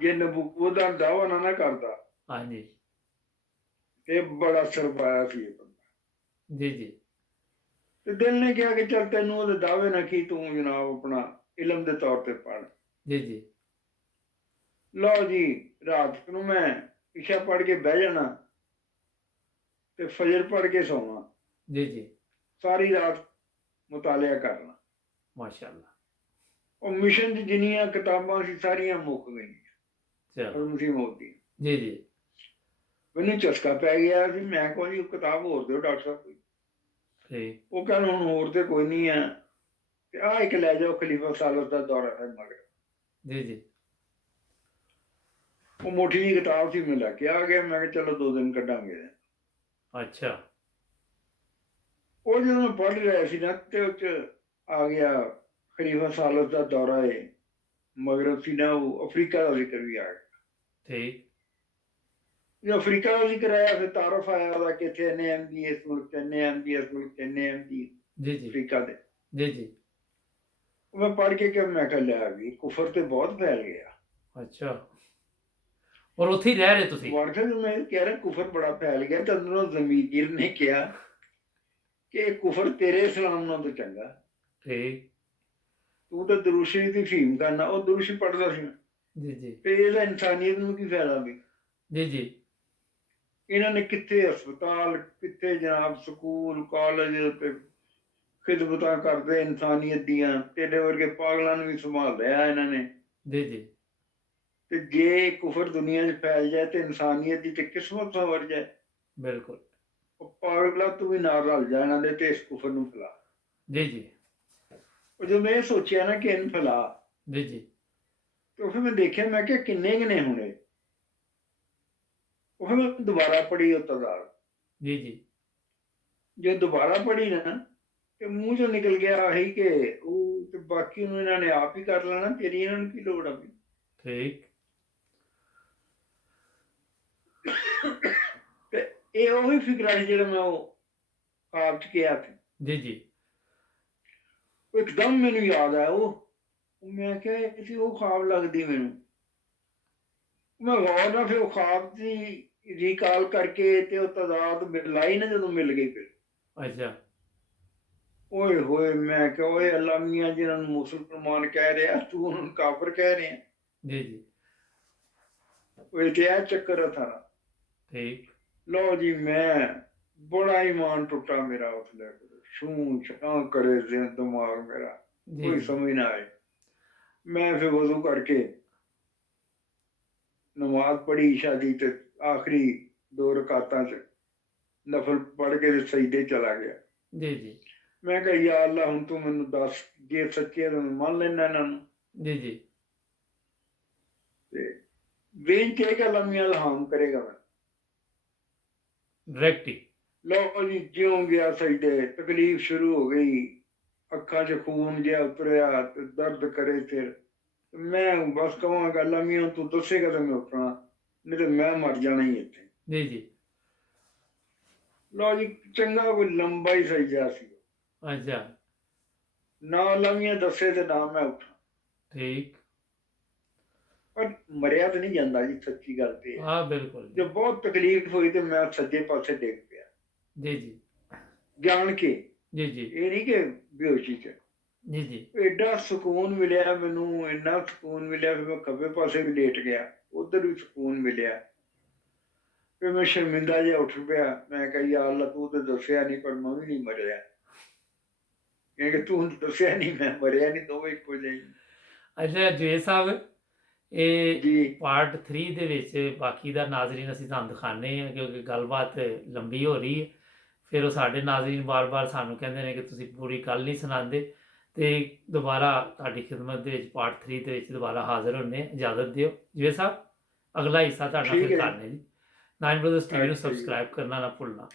ਜੇ ਨਬੂਵਤ ਦਾ ਦਾਅਵਾ ਨਾ ਕਰਦਾ ਹਾਂਜੀ ਤੇ ਬੜਾ ਅਸਰ ਪਾਇਆ ਸੀ ਇਹ ਬੰਦਾ। ਜੀ ਜੀ ਤੇ ਦਿਲ ਨੇ ਕਿਹਾ ਕਿ ਚੱਲ ਤੈਨੂੰ ਉਹਦੇ ਦਾਅਵੇ ਨਾ ਕੀ, ਤੂੰ ਜਨਾਬ ਆਪਣਾ ਇਲਮ ਦੇ ਤੌਰ ਤੇ ਪੜ੍ਹ। ਜੀ ਜੀ ਲਓ ਜੀ, ਰਾਤ ਨੂੰ ਮੈਂ ਇਸ਼ਾ ਪੜ੍ਹ ਕੇ ਬਹਿ ਜਾਣਾ ਤੇ ਫਜਰ ਪੜ੍ਹ ਕੇ ਸੌਣਾ। ਜੀ ਜੀ ਸਾਰੀ ਰਾਤ ਮੁਤਾਲਿਆ ਕਰਨਾ। ਮਾਸ਼ਾਅੱਲਾ ਉਹ ਮਿਸ਼ਨ 'ਚ ਜਿੰਨੀਆਂ ਕਿਤਾਬਾਂ ਸੀ ਸਾਰੀਆਂ ਮੁੱਕ ਗਈਆਂ। ਚਲੋ ਮੋਦੀ ਜੀ ਜੀ ਮੈਨੂੰ ਚਸਕਾ ਪੈ ਗਿਆ ਸੀ। ਮੈਂ ਕਿਹਾ ਜੀ ਕਿਤਾਬ ਹੋਰ ਦਿਓ ਡਾਕਟਰ ਸਾਹਿਬ ਕੋਈ। ਠੀਕ ਉਹ ਕਹਿੰਦਾ ਹੁਣ ਹੋਰ ਤੇ ਕੋਈ ਨਹੀਂ ਆ ਤੇ ਆਹ ਇੱਕ ਲੈ ਜਾਓ, ਖਲੀਫਾ ਸਾਲਸ ਦਾ ਦੌਰਾ ਹੈ ਮਗਰ। ਜੀ ਜੀ ਉਹ ਮੋਟੀ ਜਿਹੀ ਕਿਤਾਬ ਸੀ, ਮੈਂ ਲੈ ਕੇ ਆ ਗਿਆ। ਮੈਂ ਕਿਹਾ ਚਲੋ 2 ਦਿਨ ਕੱਢਾਂਗੇ। ਅੱਛਾ ਉਹ ਜਦੋਂ ਮੈਂ ਪੜ੍ਹ ਰਿਹਾ ਸੀ ਨਾ ਤੇ ਉਹ 'ਚ ਆ ਗਿਆ ਖਲੀਫਾ ਸਾਲਸ ਦਾ ਦੌਰਾ ਹੈ ਮਗਰ ਸੀ ਨਾ, ਉਹ ਅਫਰੀਕਾ ਦਾ ਜ਼ਿਕਰ ਵੀ ਆ ਗਿਆ। ਠੀਕ ਜੋ ਅਫਰੀਕਾ ਦਾ ਜ਼ਿਕਰ ਆਇਆ ਫਿਰ ਤਾਰਫ ਆਇਆ ਉਹਦਾ ਕਿ ਇੱਥੇ ਇੰਨੇ MD ਇਸ ਮੁਲਕ 'ਚ, ਇੰਨੇ MD ਇਸ ਮੁਲਕ 'ਚ, ਇੰਨੇ MD ਜੀ ਜੀ ਅਫਰੀਕਾ ਦੇ। ਜੀ ਜੀ ਉਹ ਮੈਂ ਪੜ੍ਹ ਕੇ ਕਿ ਮੈਂ ਕਿਹਾ ਲਿਆ ਵੀ ਕੁਫਰ ਤੇ ਬਹੁਤ ਫੈਲ ਗਿਆ। ਅੱਛਾ ਔਰ ਉੱਥੇ ਹੀ ਰਹਿ ਰਹੇ ਤੁਸੀਂ? ਵਾਕਈ ਮੈਂ ਕਹਿ ਰਿਹਾ ਕੁਫਰ ਬੜਾ ਫੈਲ ਗਿਆ ਤੇ ਅੰਦਰੋਂ ਜ਼ਮੀਰ ਨੇ ਕਿਹਾ ਕਿ ਕੁਫਰ ਤੇਰੇ ਇਸਲਾਮ ਨਾਲ ਤਾਂ ਚੰਗਾ। ਠੀਕ ਤੂੰ ਤਾਂ ਦਰੂਸ਼ੀ ਦੀ ਫੀਮ ਕਰਨਾ। ਉਹ ਦਰੂਸ਼ੀ ਪੜ੍ਹਦਾ ਸੀ ਜੀ ਜੀ ਤੇ ਇਹਦਾ ਇਨਸਾਨੀਅਤ ਨੂੰ ਕੀ ਫਾਇਦਾ ਵੀ। ਜੀ ਜੀ ਇਹਨਾਂ ਨੇ ਕਿੱਥੇ ਹਸਪਤਾਲ, ਕਿੱਥੇ ਜਨਾਬ ਸਕੂਲ ਕਾਲਜ ਤੇ ਖਿਦਮਤਾਂ ਕਰਦੇ ਇਨਸਾਨੀਅਤ ਦੀਆਂ। ਤੇਰੇ ਵਰਗੇ ਪਾਗਲਾਂ ਨੂੰ ਵੀ ਸੰਭਾਲ ਲਿਆ ਇਹਨਾਂ ਨੇ। ਜੀ ਜੀ ਤੇ ਜੇ ਕੁਫਰ ਦੁਨੀਆ 'ਚ ਫੈਲ ਜਾਏ ਤੇ ਇਨਸਾਨੀਅਤ ਦੀ ਤੇ ਕਿਸਮਤ ਸੰਵਰ ਜਾਏ। ਬਿਲਕੁਲ ਉਹ ਪਾਗਲਾਂ ਤੂੰ ਵੀ ਨਾਲ ਰਲ ਜਾ ਇਹਨਾਂ ਦੇ ਤੇ ਇਸ ਕੁਫਰ ਨੂੰ ਫੈਲਾ। ਜੀ ਜੀ ਉਹ ਜਦੋਂ ਮੈਂ ਇਹ ਸੋਚਿਆ ਨਾ ਕਿ ਇਹਨੂੰ ਫੈਲਾ, ਜੀ ਜੀ ਤੇ ਫਿਰ ਮੈਂ ਦੇਖਿਆ, ਮੈਂ ਕਿਹਾ ਕਿੰਨੇ ਨੇ ਹੁਣੇ। ਉਹ ਫਿਰ ਮੈਂ ਦੁਬਾਰਾ ਪੜ੍ਹੀ ਉਹ ਤਾਦਾਦ। ਜੀ ਜੀ ਜੇ ਦੁਬਾਰਾ ਪੜ੍ਹੀ ਨਾ ਤੇ ਮੂੰਹ ਚੋਂ ਨਿਕਲ ਗਿਆ ਆਹੀ ਕਿ ਉਹ ਤੇ ਬਾਕੀ ਨੂੰ ਇਹਨਾਂ ਨੇ ਆਪ ਹੀ ਕਰ ਲੈਣਾ, ਤੇਰੀ ਇਹਨਾਂ ਨੂੰ ਕੀ ਲੋੜ ਆ ਵੀ। ਠੀਕ ਤੇ ਇਹ ਉਹੀ ਫਿਕਰਾ ਸੀ ਜਿਹੜਾ ਮੈਂ ਉਹ ਖਾਬ 'ਚ ਕਿਹਾ ਸੀ। ਜੀ ਜੀ ਉਹ ਇੱਕਦਮ ਮੈਨੂੰ ਯਾਦ ਆਇਆ। ਉਹ ਮੈਂ ਕਿਹਾ ਇਹ ਸੀ ਉਹ ਖਾਬ ਲੱਗਦੀ ਮੈਨੂੰ। ਮੈਂ ਗੌਰ ਨਾਲ ਫਿਰ ਉਹ ਖ਼ਾਬ ਦੀ ਰੀਕਾਲ ਕਰਕੇ ਤੇ ਉਹ ਤਾਦਾਦ ਮਿਲਾਈ ਨਾ ਜਦੋਂ ਮਿਲ ਗਈ ਫਿਰ, ਅੱਛਾ। ਓਏ ਹੋਏ! ਮੈਂ ਕਿਹਾ ਓਏ ਅੱਲਾ ਮੀਆਂ ਜਿਨ੍ਹਾਂ ਨੂੰ ਮੁਸਲਮਾਨ ਕਹਿ ਰਿਹਾ, ਤੂੰ ਉਹਨਾਂ ਨੂੰ ਕਾਫਰ ਕਹਿ ਰਿਹਾ। ਜੀ, ਜੀ। ਉਹ ਤੇ ਇਹ ਚੱਕਰ ਆ ਸਾਰਾ। ਠੀਕ। ਲਓ ਜੀ, ਮੈਂ ਬੜਾ ਈਮਾਨ ਟੁੱਟਾ ਮੇਰਾ ਉਸ ਲੈ ਕੇ, ਛੂੰ ਛਾਂ ਕਰੇ ਦਿਮਾਗ ਮੇਰਾ, ਜੀ, ਕੋਈ ਜੀ। ਸਮਝ ਨਾ ਆਏ। ਮੈਂ ਫਿਰ ਵਜ਼ੂ ਕਰਕੇ ਨਮਾਜ਼ ਪੜ੍ਹੀ ਇਸ਼ਾ ਦੀ ਤੇ ਆਖਰੀ 2 ਰਕਾਤਾਂ 'ਚ ਨਫਲ ਪੜ੍ਹ ਕੇ ਤੇ ਸਜਦੇ ਚਲਾ ਗਿਆ। ਜੀ, ਜੀ। ਮੈਂ ਕਿਹਾ ਯਾ ਅੱਲਾ ਹੁਣ ਤੂੰ ਮੈਨੂੰ ਦੱਸ, ਜੇ ਸੱਚੇ ਆ ਤਾਂ ਮੈਂ ਮੰਨ ਲੈਨਾ ਇਹਨਾਂ ਨੂੰ, ਜੀ, ਜੀ। ਤੇ ਬੇਨਤੀ ਹੈ ਕਿ ਅੱਲਾ ਮੀਆਂ ਇਲਹਾਮ ਕਰੇਗਾ ਮੈਨੂੰ। ਡਾਇਰੈਕਟ ਹੀ। ਲਓ ਜੀ, ਜਿਉਂ ਗਿਆ ਸਜਦੇ, ਤਕਲੀਫ ਸ਼ੁਰੂ ਹੋ ਗਈ, ਅੱਖਾਂ 'ਚ ਖੂਨ ਜਿਹਾ ਉਤਰਿਆ ਤੇ ਦਰਦ ਕਰੇ ਸਿਰ। ਮੈਂ ਬਸ ਕਹਾਂਗਾ ਅੱਲਾ ਮੀਆਂ ਤੂੰ ਦੱਸੇਗਾ ਤਾਂ ਮੈਂ ਉੱਠਣਾ, ਨਹੀਂ ਤੇ ਮੈਂ ਮਰ ਜਾਣਾ ਹੀ ਇੱਥੇ। ਜੀ, ਜੀ। ਲਓ ਜੀ, ਚੰਗਾ ਕੋਈ ਲੰਬਾ ਹੀ ਸਜਦਾ ਸੀ, ਅੱਛਾ। ਨਾ ਅੱਲਾ ਮੀਆਂ ਦੱਸੇ ਤੇ ਨਾ ਮੈਂ ਉੱਠਾਂ। ਠੀਕ। ਪਰ ਮਰਿਆ ਤਾਂ ਨਹੀਂ ਜਾਂਦਾ ਜੀ, ਸੱਚੀ ਗੱਲ ਤੇ ਹੈ। ਹਾਂ, ਬਿਲਕੁਲ ਜੀ। ਜਦ ਬਹੁਤ ਤਕਲੀਫ ਹੋਈ ਤੇ ਮੈਂ ਸੱਜੇ ਪਾਸੇ ਡਿੱਗ ਪਿਆ, ਜੀ, ਜੀ। ਜਾਣ ਕੇ। ਜੀ, ਜੀ। ਇਹ ਨਹੀਂ ਕਿ ਬੇਹੋਸ਼ੀ 'ਚ। ਜੀ, ਜੀ। ਐਡਾ ਸਕੂਨ ਮਿਲਿਆ ਮੈਨੂੰ, ਇੰਨਾ ਸਕੂਨ ਮਿਲਿਆ ਕਿ ਮੈਂ ਖੱਬੇ ਪਾਸੇ ਵੀ ਲੇਟ ਗਿਆ, ਉੱਧਰ ਵੀ ਸਕੂਨ ਮਿਲਿਆ। ਫਿਰ ਮੈਂ ਸ਼ਰਮਿੰਦਾ ਜਿਹਾ ਉੱਠ ਪਿਆ। ਮੈਂ ਕਿਹਾ ਯਾ ਅੱਲਾ ਤੂੰ ਤੇ ਦੱਸਿਆ ਨਹੀਂ, ਪਰ ਮੈਂ ਵੀ ਨਹੀਂ ਮਰਿਆ। ਕਿ ਤੂੰ ਦੱਸਿਆ ਨਹੀਂ, ਮੈਂ ਮਰਿਆ ਨਹੀਂ, ਦੋਵੇਂ ਇੱਕੋ ਜਿਹੇ ਹੀ। ਅੱਛਾ ਜਵੇਦ ਸਾਹਿਬ, ਇਹ ਜੀ ਪਾਰਟ 3 ਦੇ ਵਿੱਚ ਬਾਕੀ ਦਾ ਨਾਜ਼ਰੀਨ ਅਸੀਂ ਤੁਹਾਨੂੰ ਦਿਖਾਉਂਦੇ ਹਾਂ, ਕਿਉਂਕਿ ਗੱਲਬਾਤ ਲੰਬੀ ਹੋ ਰਹੀ ਹੈ। ਫਿਰ ਉਹ ਸਾਡੇ ਨਾਜ਼ਰੀਨ ਵਾਰ-ਵਾਰ ਸਾਨੂੰ ਕਹਿੰਦੇ ਨੇ ਕਿ ਤੁਸੀਂ ਪੂਰੀ ਗੱਲ ਨਹੀਂ ਸੁਣਾਉਂਦੇ, ਤੇ ਦੁਬਾਰਾ ਤੁਹਾਡੀ ਖਿਦਮਤ ਦੇ ਵਿੱਚ ਪਾਰਟ 3 ਦੇ ਵਿੱਚ ਦੁਬਾਰਾ ਹਾਜ਼ਰ ਹੁੰਦੇ ਹਾਂ। ਇਜਾਜ਼ਤ ਦਿਓ ਜਵੇਦ ਸਾਹਿਬ, ਅਗਲਾ ਹਿੱਸਾ ਤੁਹਾਡਾ ਠੀਕ ਫਿਰ ਹੈ ਕਰਨੇ ਜੀ। ਨਾਈਨ ਬ੍ਰਦਰਜ਼ ਟੀਵੀ ਨੂੰ ਅੱਛਾ ਜੀ। ਸਬਸਕ੍ਰਾਈਬ ਕਰਨਾ ਨਾ ਭੁੱਲਣਾ।